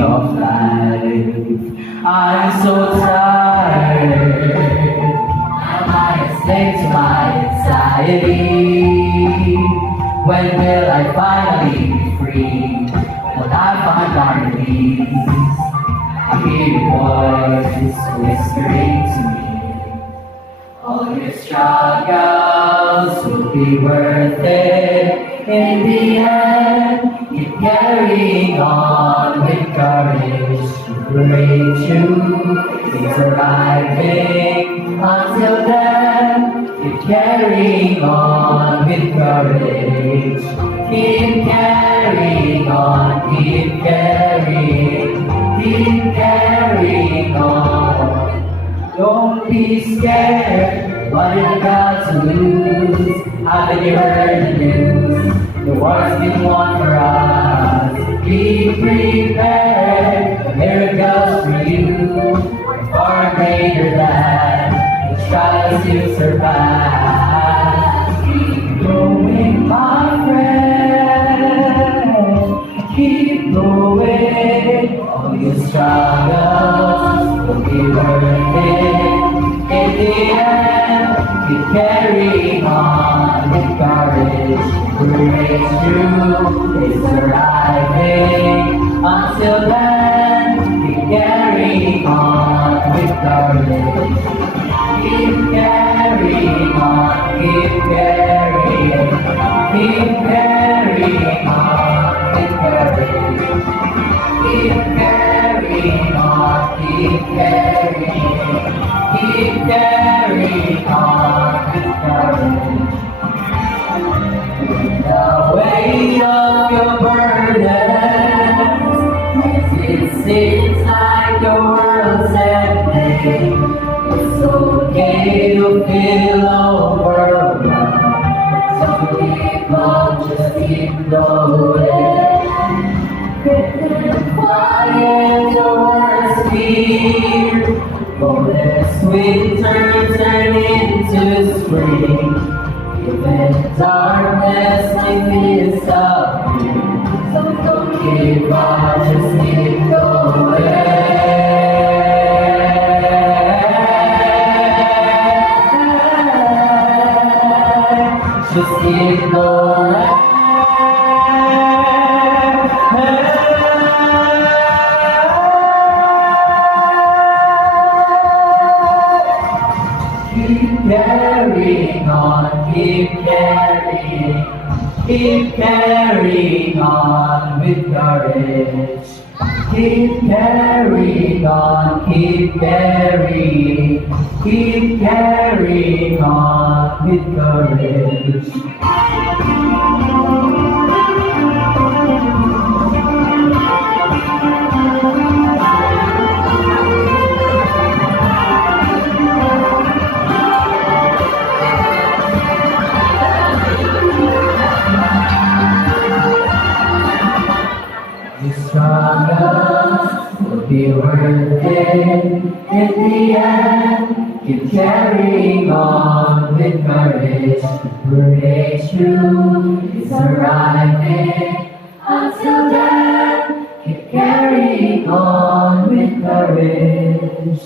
of life. I'm so tired. Am I a slave to my anxiety? When will I finally be free? Will I find harmony? I hear your voice whispering to me. All your struggles will be worth it. In the end, keep carrying on with courage to break through. Things arriving. Until then, keep carrying on with courage. Keep carrying on, keep carrying on. Don't be scared, what you got to lose? Haven't you heard the news? The war's been won for us. Be prepared, the miracles for you. Far greater than the trials you survive. Keep going, my friend. Keep going. All your struggles will be worth it. In the end, keep carrying on with courage. Break through is arriving. Until then, keep carrying on with courage. Keep carrying on, keep carrying on with courage. Keep carrying on, keep carrying on with courage. The weight of your burdens, it seems like the world's ending. It's okay to feel overwhelmed. Some people just keep going. Quiet the worst fear. This winter turn into spring. Even darkness like this up. So don't give up, just keep going. Just keep going. Keep carrying on, keep carrying on with courage. Keep carrying on, keep carrying on with courage. Your struggles will be worth it. In the end, keep carrying on with courage. Break through is arriving. Until then, keep carrying on with courage.